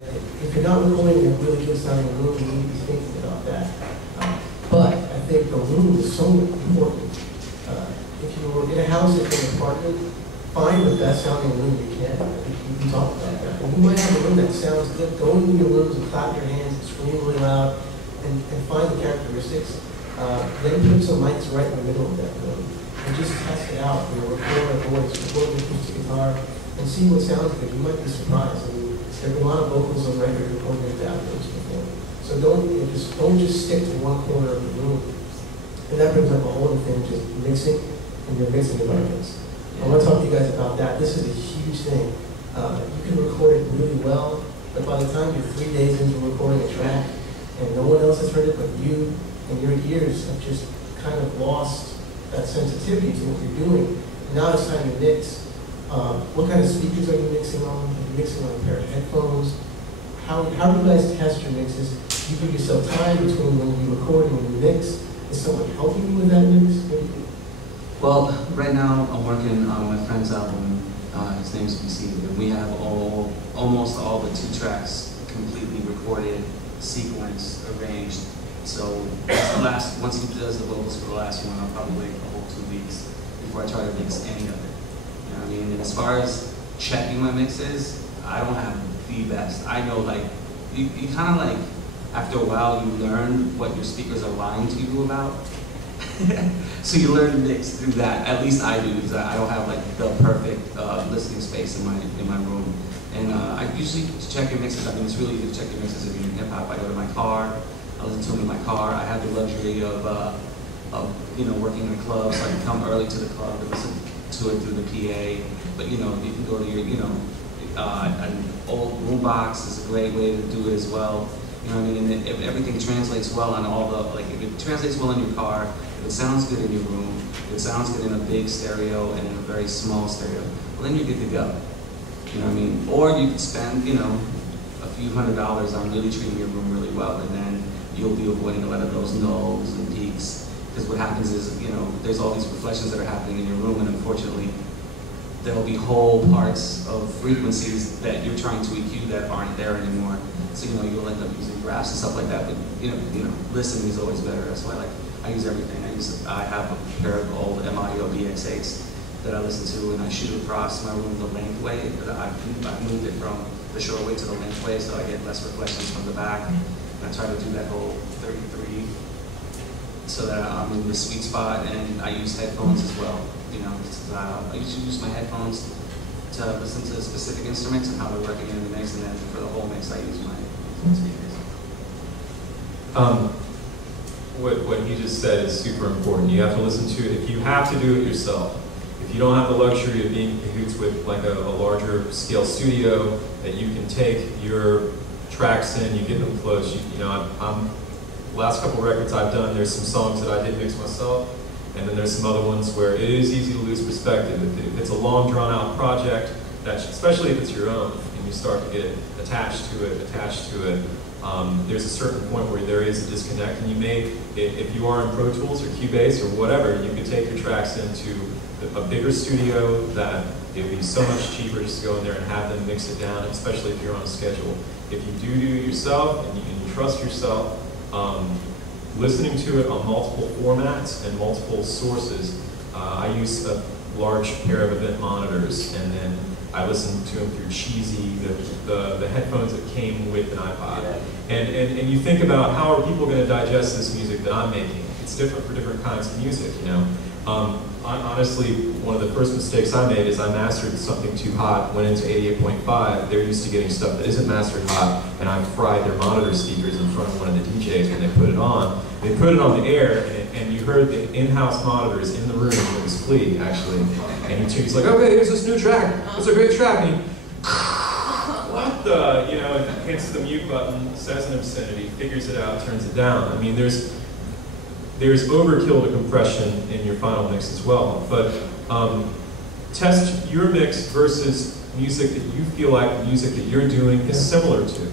If you're not recording in a really good sounding room, you need to be thinking about that. But I think the room is so important. If you're in a house, if you're in an apartment, find the best sounding room you can. You can talk about that. And you might have a room that sounds good. Go into your rooms and clap your hands and scream really loud and find the characteristics. Then put some mics right in the middle of that room and just test it out. Record a voice, record an acoustic guitar, and see what sounds good. You might be surprised. I mean, there are a lot of vocals on record recorded in bathrooms before. So don't just stick to one corner of the room. And that brings up a whole other thing, which is mixing and your mixing environments. I want to talk to you guys about that. This is a huge thing. You can record it really well, but by the time you're 3 days into recording a track and no one else has heard it but you, and your ears have just kind of lost that sensitivity to what you're doing. And now it's time to mix. What kind of speakers are you mixing on? Are you mixing on a pair of headphones? How do you guys test your mixes? Do you give yourself time between when you record and when you mix? Is someone helping you with that mix? What do you do? Well, right now I'm working on my friend's album. His name is BC, and we have almost all the 2 tracks completely recorded, sequenced, arranged. So once he does the vocals for the last one, I'll probably wait a whole 2 weeks before I try to mix any of it. You know what I mean? And as far as checking my mixes, I don't have the best. I know, like, you kind of like, after a while, you learn what your speakers are lying to you about. So you learn to mix through that. At least I do, because I don't have like the perfect listening space in my room. And I usually check your mixes. I mean, it's really easy to check your mixes if you're in hip hop. I go to my car, I listen to them in my car. I have the luxury of working in a club, so I can come early to the club and listen to it through the PA. But you can go to your an old boombox is a great way to do it as well. You know what I mean? And if everything translates well on all the, like, if it translates well in your car, if it sounds good in your room, if it sounds good in a big stereo and in a very small stereo, well then you're good to go. You know what I mean? Or you could spend, a few $100s on really treating your room really well, and then you'll be avoiding a lot of those nulls and peaks. Because what happens is, there's all these reflections that are happening in your room, and unfortunately, there'll be whole parts of frequencies that you're trying to EQ that aren't there anymore. So you'll end up using graphs and stuff like that. But listening is always better. That's why I use everything. I have a pair of old MIO BX8s that I listen to, and I shoot across my room the length way. I've moved it from the short way to the length way, so I get less reflections from the back. And I try to do that whole 33, so that I'm in the sweet spot. And I use headphones as well. I usually use my headphones to listen to specific instruments and how they're working in the mix, and then for the whole mix, I use my speakers. What you just said is super important. You have to listen to it. If you have to do it yourself, if you don't have the luxury of being in cahoots with like a larger scale studio that you can take your tracks in, you get them close. Last couple records I've done, there's some songs that I did mix myself. And then there's some other ones where it is easy to lose perspective. If it's a long, drawn-out project, especially if it's your own, and you start to get attached to it, there's a certain point where there is a disconnect. And you may, if you are in Pro Tools or Cubase or whatever, you can take your tracks into a bigger studio that it would be so much cheaper just to go in there and have them mix it down, especially if you're on a schedule. If you do it yourself and you trust yourself, listening to it on multiple formats and multiple sources. I use a large pair of event monitors, and then I listen to them through Cheesy, the headphones that came with an iPod. Yeah. And you think about how are people going to digest this music that I'm making? It's different for different kinds of music, Honestly, one of the first mistakes I made is I mastered something too hot, went into 88.5. They're used to getting stuff that isn't mastered hot, and I fried their monitor speakers in front of one of the DJs when they put it on. They put it on the air, and you heard the in-house monitors in the room. It was Flea, actually. And he's like, okay, here's this new track. It's a great track. And he, what the, hits the mute button, says an obscenity, figures it out, turns it down. I mean, there's overkill to compression in your final mix as well, but test your mix versus music that you feel like the music that you're doing is similar to.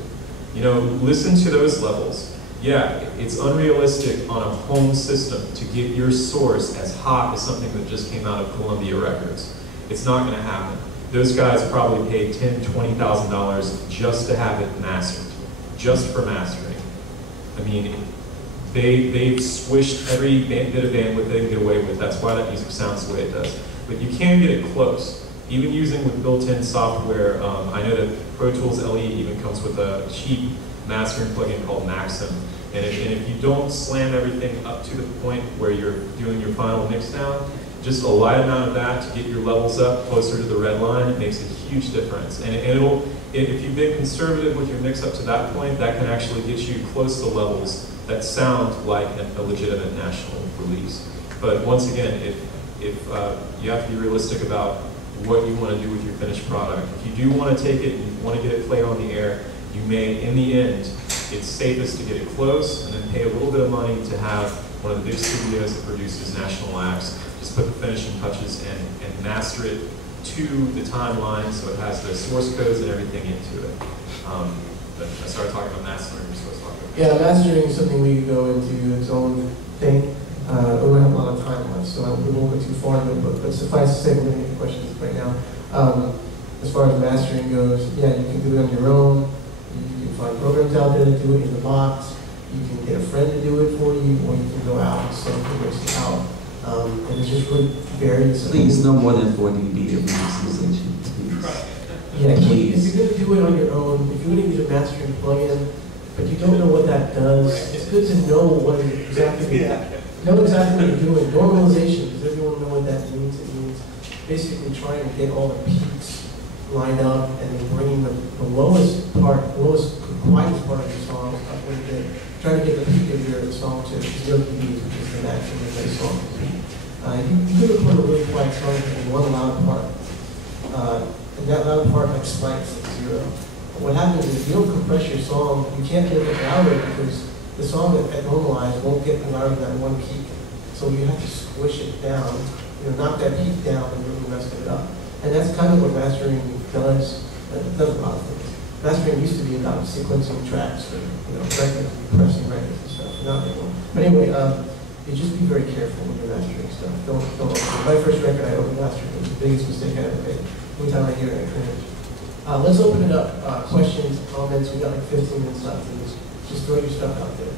Listen to those levels. Yeah, it's unrealistic on a home system to get your source as hot as something that just came out of Columbia Records. It's not going to happen. those guys probably paid $10,000, $20,000 just to have it mastered, just for mastering. I mean, they've swished every bit of bandwidth they can get away with. That's why that music sounds the way it does. But you can get it close. Even using with built-in software, I know that Pro Tools LE even comes with a cheap mastering plugin called Maxim. And if you don't slam everything up to the point where you're doing your final mix down, just a light amount of that to get your levels up closer to the red line, it makes a huge difference. And if you've been conservative with your mix up to that point, that can actually get you close to levels that sound like a legitimate national release. But once again, if you have to be realistic about what you want to do with your finished product. If you do want to take it and you want to get it played on the air, you may, in the end, it's safest to get it close and then pay a little bit of money to have one of the big studios that produces national acts just put the finishing touches and master it to the timeline so it has the source codes and everything into it. But I started talking about mastering, so let's talk about Yeah, mastering is something we could go into its own thing. We don't have a lot of time left, so we won't go too far into it, but suffice to say, we're going to get questions right now. As far as mastering goes, yeah, you can do it on your own. You can find programs out there that do it in the box. You can get a friend to do it for you, or you can go out and sub it out. And it's just really varies. Please, no more than 4 dB of maximization, please. Yeah, please. if you're going to do it on your own, if you're going to use a mastering plugin, but you don't know what that does, it's good to know what exactly what you're doing. Normalization, does everyone know what that means? It means basically trying to get all the peaks lined up and then bringing the lowest quietest part of your song up a little bit. Trying to get the peak of your song to 0 dB, which is the maximum of the song. You could record a really quiet song in one loud part. And that loud part like spikes at 0. But what happens is if you don't compress your song, you can't get it louder because the song at normalized won't get louder than that one peak. So you have to squish it down, knock that peak down and really mess it up. And that's kind of what mastering does. It does a lot of things. Mastering used to be about sequencing tracks for records, pressing records and stuff. Not anymore. But anyway, you just be very careful when you're mastering stuff. Don't. My first record I opened mastering was the biggest mistake I ever made. Every time I hear it, I cringe. Let's open it up. Questions, comments. We got like 15 minutes left. Just throw your stuff out there.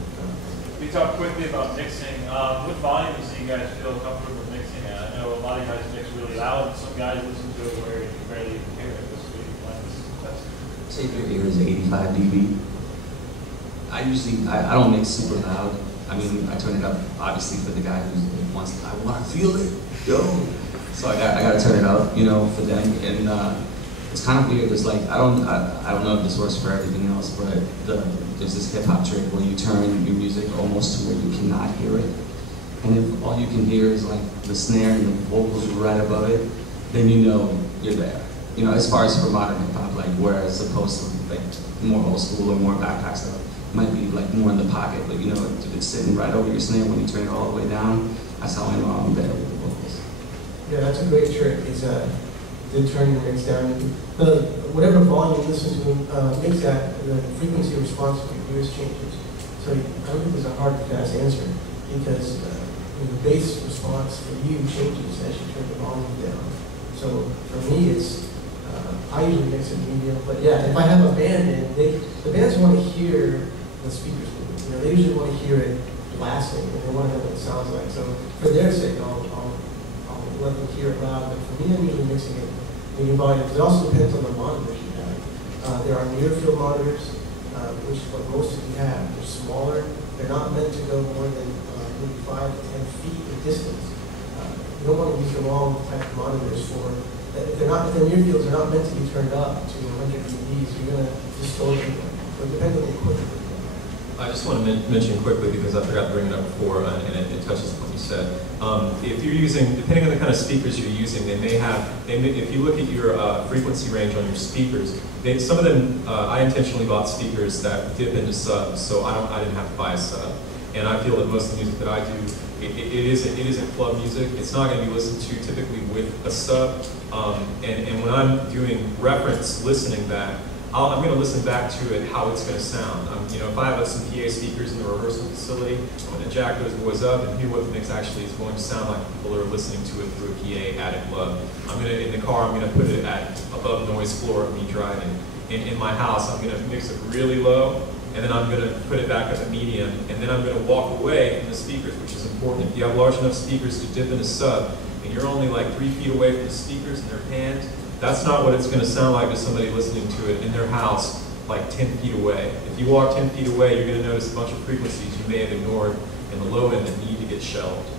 We talked quickly about mixing. What volumes do you guys feel comfortable mixing at? I know a lot of you guys mix really loud. Some guys listen to it where you can barely even hear it. Say if your ear is 85 dB. I don't mix super loud. I mean, I turn it up obviously for the guy who wants. I want to feel it, yo. So I got to turn it up, for them. And it's kind of weird. It's like I don't know if this works for everything else, but there's this hip hop trick where you turn your music almost to where you cannot hear it. And if all you can hear is like the snare and the vocals right above it, then you're there. As far as for modern hip hop, like whereas opposed to like more old school or more backpack stuff, it might be like more in the pocket, but if it's sitting right over your snare when you turn it all the way down, that's how I know I'm there with the vocals. Yeah, that's a great trick. Is to turn your mix down. Whatever volume you listen to, mix that, the frequency response of your ears changes. So I don't think there's a hard and fast answer because the bass response for you changes as you turn the volume down. So for me, it's I usually mix it medium, but yeah, if I have a band in, the bands want to hear the speakers moving. They usually want to hear it blasting, and they want to know what it sounds like. So for their sake, I'll let them hear it loud. But for me, I'm usually mixing it medium volumes. It also depends on the monitors you have. There are near field monitors, which is what most of you have. They're smaller. They're not meant to go more than maybe 5 to 10 feet in distance. You don't want to use the wrong type of monitors for. If their near fields are not meant to be turned up to 100 dBs, you're going to distort them. So it depends on the equipment. I just want to mention quickly, because I forgot to bring it up before, and it touches on what you said. If you're using, depending on the kind of speakers you're using, if you look at your frequency range on your speakers, some of them, I intentionally bought speakers that dip into subs, so I didn't have to buy a sub. And I feel that most of the music that I do, it isn't club music. It's not going to be listened to typically with a sub. And when I'm doing reference listening back, I'm going to listen back to it, how it's going to sound. You know, if I have some PA speakers in the rehearsal facility, I'm going to jack those boys up and hear what the mix actually is going to sound like. People are listening to it through a PA at a club. I'm going to, in the car, I'm going to put it at above noise floor of me driving. In my house, I'm going to mix it really low, and then I'm going to put it back at the medium, and then I'm going to walk away from the speakers, which is important. If you have large enough speakers to dip in a sub, and you're only like 3 feet away from the speakers and they're panned, that's not what it's going to sound like to somebody listening to it in their house, like 10 feet away. If you walk 10 feet away, you're going to notice a bunch of frequencies you may have ignored in the low end that need to get shelved.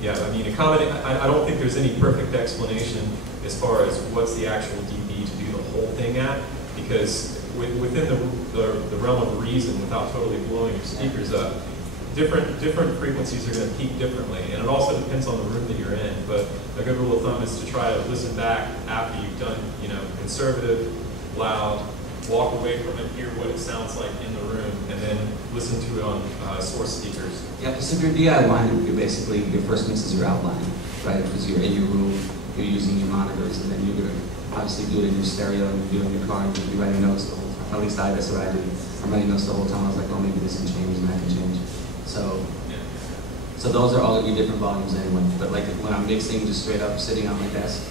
Yeah, I mean, I don't think there's any perfect explanation as far as what's the actual dB to do the whole thing at, because within the realm of reason, without totally blowing your speakers up, different frequencies are going to peak differently, and it also depends on the room that you're in. But a good rule of thumb is to try to listen back after you've done, you know, conservative, loud, walk away from it, hear what it sounds like in the room, and then listen to it on source speakers. Yeah, because if you're DIY, you're basically, your first mix is your outline, right? Because you're in your room, you're using your monitors, and then you're going to obviously do it in your stereo, and you do it in your car, and you're writing notes the whole time. At least that's what I did. I'm writing notes the whole time. I was like, oh, maybe this can change and that can change. So those are all of your different volumes anyway. But like when I'm mixing, just straight up sitting on my desk,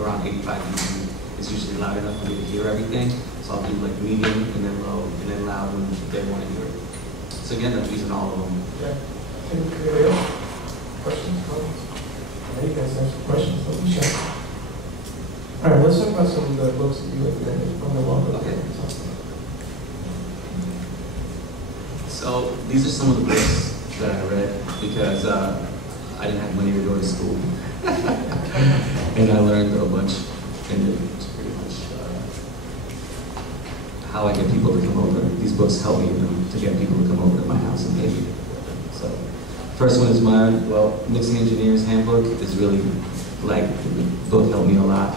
around 85 dB is usually loud enough for me to hear everything. So I'll do like medium and then low and then loud when they want to hear it. So again, I'm using all of them. Yeah. Anybody else? Questions, comments? Yeah, you guys have some questions. Let me check. All right, let's talk about some of the books that you recommended on the wall. Okay. So these are some of the books that I read because I didn't have money to go to school. And I learned a bunch, and it's pretty much how I get people to come over. These books help me to get people to come over to my house and maybe. So, first one is mine. Well, Mixing Engineer's Handbook is really, like, the book helped me a lot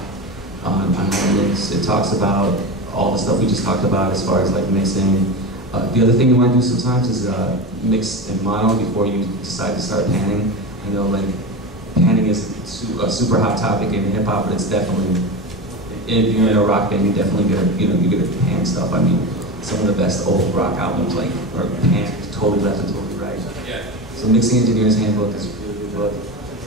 on how to mix. It talks about all the stuff we just talked about as far as like mixing. The other thing you want to do sometimes is mix in mono before you decide to start panning. I know like panning is a super hot topic in hip hop, but it's definitely, if you're in a rock band, you definitely get to pan stuff. I mean, some of the best old rock albums like are panned totally left and totally right. Yeah. So Mixing Engineer's Handbook is a really good book.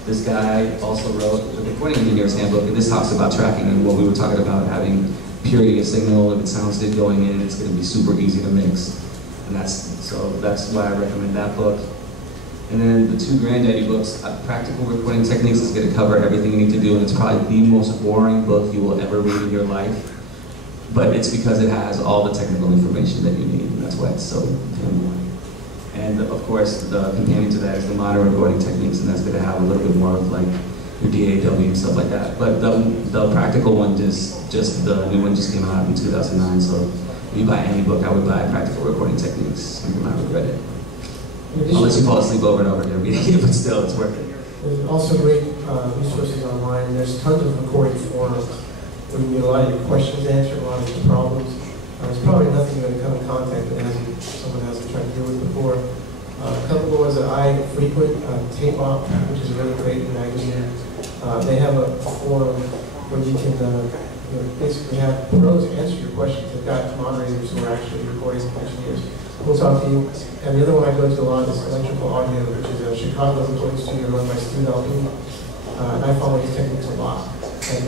This guy also wrote the Recording Engineer's Handbook, and this talks about tracking and what we were talking about, having purity of signal. If it sounds good going in, it's going to be super easy to mix. And that's why I recommend that book. And then the two granddaddy books, Practical Recording Techniques is going to cover everything you need to do, and it's probably the most boring book you will ever read in your life. But it's because it has all the technical information that you need, and that's why it's so damn boring. And of course, the companion to that is the Modern Recording Techniques, and that's going to have a little bit more of like your DAW and stuff like that. But the practical one the new one just came out in 2009, so if you buy any book, I would buy Practical Recording Techniques. You will not regret it. Unless you fall asleep over and over again reading it, but still, it's worth it. There's also great resources online. There's tons of recording forums where you get a lot of your questions answered, a lot of your problems. There's probably nothing you're going to come in contact with someone hasn't tried to deal with before. A couple of ones that I frequent, Tape Op, which is a really great magazine. They have a forum where you can basically have pros answer your questions. They've got moderators who are actually recording engineers. We'll talk to you. And the other one I go to a lot is Electrical Audio, which is a Chicago recording studio run by Steve Alpine. And I follow his techniques a lot. And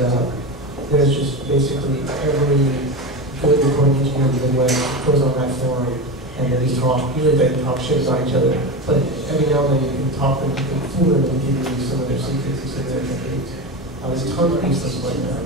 there's just basically every good recording engineer in the Midwest goes on that forum, and they just talk. Usually they talk shit about each other, but every now and then you can talk them, you can fool them and give you some of their secrets and some of their techniques. There's tons of resources like that.